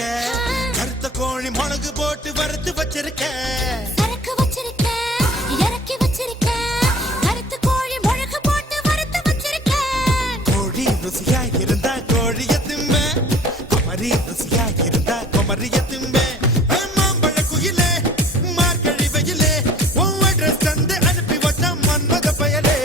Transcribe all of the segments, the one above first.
வச்சிருக்க கருத்த கோழி மிளகு போட்டு வறுத்து வச்சிருக்க சரக்கு வச்சிருக்க இறக்கி வச்சிருக்க கருத்த கோழி மிளகு போட்டு வறுத்து வச்சிருக்க கோழி ருசியா இருந்தா கோழிய திம்ப குமரி ருசியா இருந்தா குமரிய திம்ப மாம்பழ குயிலே மார்கழி வெயிலே உன் அட்ரஸ் தந்து அனுப்பி வச்ச மன்மத பயலே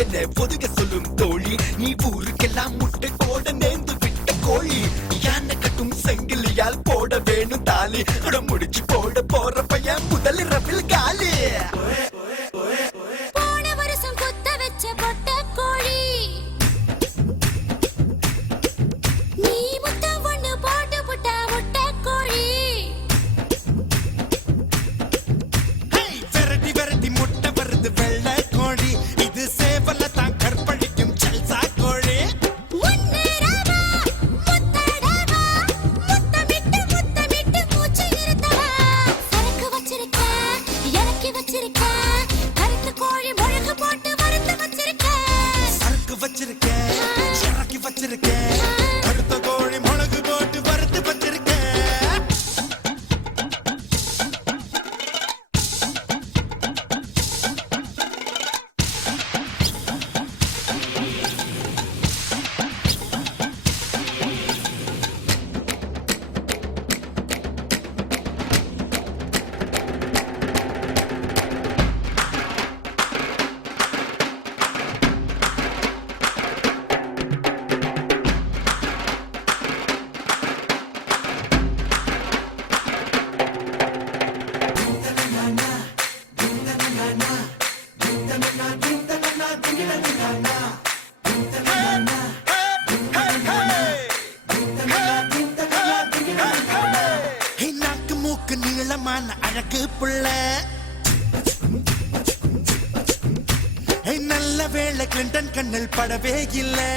என்ன ஒதுங்க சொல்லும் தோழி நீ ஊருக்கெல்லாம் முட்டை போட நேர்ந்து விட்ட கோழி யானை கட்டும் செங்கிலியால் போட வேணும் தாலி முடிச்சு போட போற பையன் முதல் ரவில் காலி போன வருஷம் குத்த வச்ச பொட்ட கோழி நீ முட்டை ஒண்ணு போட்டு புட்ட முட்டை கோழி விரட்டி விரட்டி முட்டை வருது வெள்ளை கோழி இது சேவல தான் கற்பழிக்கும் செல்சா கோழி முன்னேறவா முத்தடவா முத்தமிட்டு மூச்சு நிறுத்தவா சரக்கு வச்சிருக்க இறக்கி வச்சிருக்க கருத்த கோழி மிளகு போட்டு வறுத்து வச்சிருக்க சரக்கு வச்சிருக்க இறக்கி வச்சிருக்க கருத்த கோழி மிளகு போட்டு வறுத்து வச்சிருக்க நாக்கு மூக்கு நீளமான அழகு புள்ள நல்ல வேளை கிளின்டன் கண்ணில் படவே இல்லை